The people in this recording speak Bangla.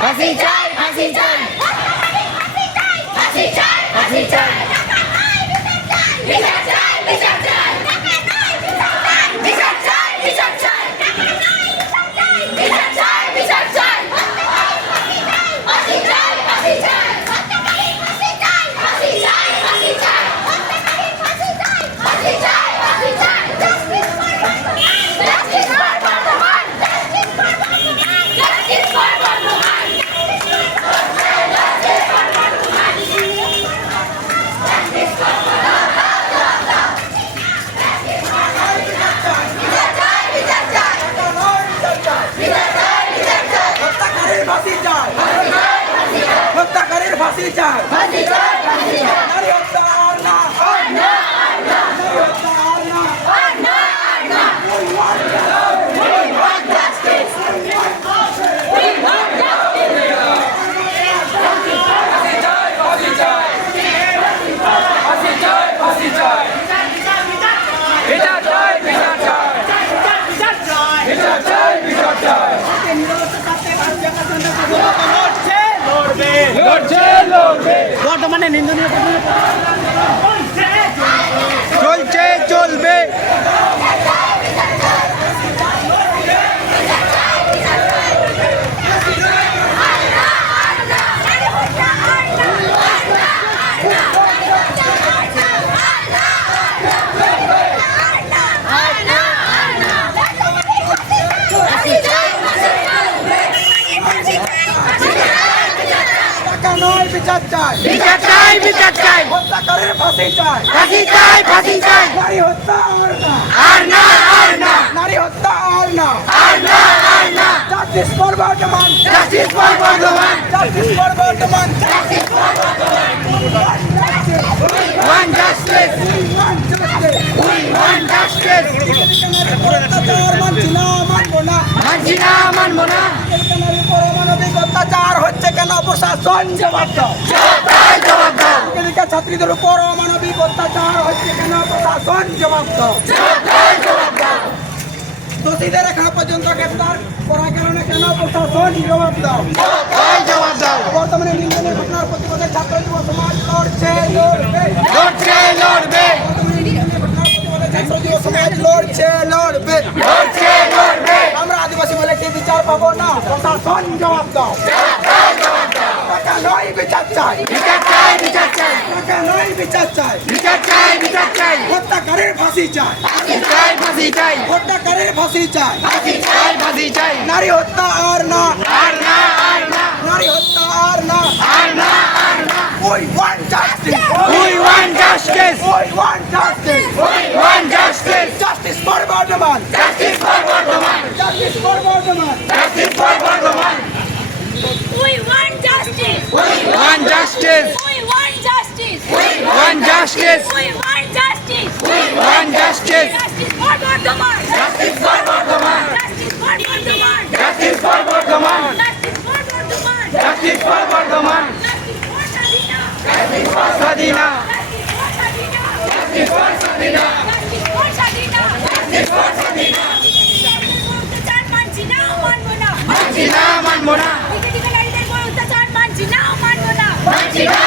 ফাঁসি চাই, ফাঁসি চাই, ফাঁসি চাই, ফাঁসি চাই, বিচার চাই, বিচার চাই, বিচার চাই, বিচার চাই, বিচার চাই, বিচার চাই, ফাঁসি চাই, ফাঁসি চাই, ফাঁসি চাই, ফাঁসি চাই, ফাঁসি চাই, ফাঁসি চাই, ফাঁসি চাই, justice for Bardhaman, justice for Bardhaman, justice for Bardhaman, justice for হত্যাকারীর ফাঁসি চাই, নারী হত্যা আর না, নারী হত্যা আর না, We want justice. We want justice. বর্তমানে নিন্দনীয় চলছে চলবে। বিচার চাই, বিচার চাই, বিচার চাই, হত্যাকারীর ফাঁসি চাই, ফাঁসি চাই, ফাঁসি চাই, নারী হত্যা আর না, আর না, আর না, নারী হত্যা আর না, আর না, আর না, justice for Bardhaman, justice for Bardhaman, justice for Bardhaman, want justice, we want justice, অত্যাচার মানছি না, মানবো না, মানছি না, মানবো না, নারী পরমাণবিক অত্যাচার হচ্ছে কেন প্রশাসন জবাব দাও, জবাব দাও, শিক্ষিকা ছাত্রীদের উপর অমানবিক অত্যাচার হচ্ছে কেন প্রশাসন জবাব দাও, জবাব দাও, দোষীদের এখনো পর্যন্ত গ্রেপ্তার করা গেল না কেন প্রশাসন জবাব দাও, জবাব দাও, বর্তমানে নিন্দনীয় ঘটনার প্রতিবাদে ছাত্র যুব সমাজ লড়ছে লড়বে, লড়ছে লড়বে, ছাত্র যুব সমাজ লড়ছে লড়বে, লড়ছে লড়বে, আমরা আদিবাসী বলে কি বিচার পাবো না, প্রশাসন জবাব দাও, টাকা নয় বিচার চাই, বিচার চাই, বিচার চাই, টাকা নয় বিচার চাই, বিচার চাই, বিচার চাই, হত্যাকারীর ফাঁসি চাই, ফাঁসি চাই, ফাঁসি চাই, হত্যাকারীর ফাঁসি চাই, ফাঁসি চাই, ফাঁসি চাই, নারী হত্যা আর না, আর না, আর না, নারী হত্যা আর না, আর না, আর না, we want justice, we want justice, we want justice, we want justice, justice for Bardhaman, justice for Bardhaman, justice for Bardhaman, justice for Bardhaman, We want justice. we want justice, We want justice. we want justice, We want justice. we want justice, Justice for Bardhaman. justice for Bardhaman, Justice for Bardhaman. justice for Bardhaman, Justice for Bardhaman. justice for Bardhaman, Justice for Sadina. justice for Sadina, Justice for Sadina. justice for Sadina, অত্যাচার মানছি না, মানবো না। মানছি না, মানবো না, বিজেপি নারীদের উপর অত্যাচার মানছি না, মানবো না। মানছি না,